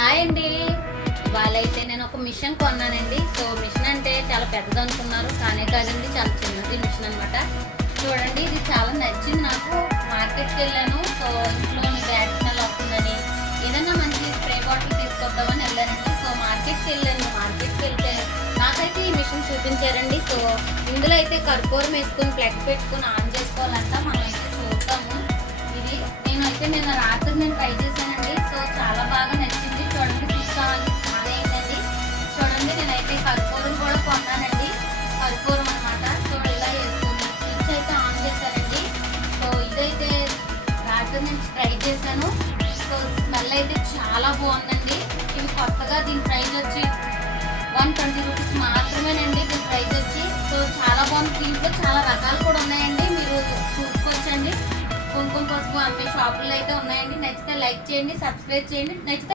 Hi అండి. ఇవాళ అయితే నేను ఒక మిషన్ కొన్నానండి. సో మిషన్ అంటే చాలా పెద్దది అనుకున్నారు, కానీ కాదండి, చాలా చిన్నది మిషన్ అనమాట. చూడండి, ఇది చాలా నచ్చింది నాకు. మార్కెట్కి వెళ్ళాను. సో ఇంట్లోని బ్యాడ్ స్మెల్ వస్తుందని ఏదైనా మంచి స్ప్రే బాటిల్ తీసుకొద్దామని వెళ్ళానండి. సో మార్కెట్కి వెళ్తే నాకైతే ఈ మిషన్ చూపించారండి. సో ఇందులో అయితే కర్పూరం వేసుకుని ప్లగ్ పెట్టుకుని ఆన్ చేసుకోవాలంట. మనం అయితే చూద్దాము. ఇది నిన్న రాత్రి ట్రై చేశానండి. సో చాలా బాగా నచ్చింది. చూడండి, స్విచ్ ఆన్ అయిందండి. చూడండి, నేనైతే కర్పూరం కూడా కొన్నానండి. కర్పూరం అనమాట. సో ఇలా వేసుకుని స్విచ్ అయితే ఆన్ చేశానండి. సో ఇదైతే రాత్రి నుంచి ట్రై చేశాను. సో స్మెల్ అయితే చాలా బాగుందండి. ఇది కొత్తగా దీని ప్రైస్ వచ్చి 120 రూపీస్ మాత్రమేనండి. దీని ప్రైస్ వచ్చి సో చాలా బాగుంది. దీంట్లో చాలా రకాలు కూడా ఉన్నాయండి, మీరు చూసుకోవచ్చండి. కుంకుమ పసుపు అమ్మే షాపుల్లో అయితే ఉన్నాయండి. నచ్చితే లైక్ చేయండి, సబ్స్క్రైబ్ చేయండి. నచ్చితే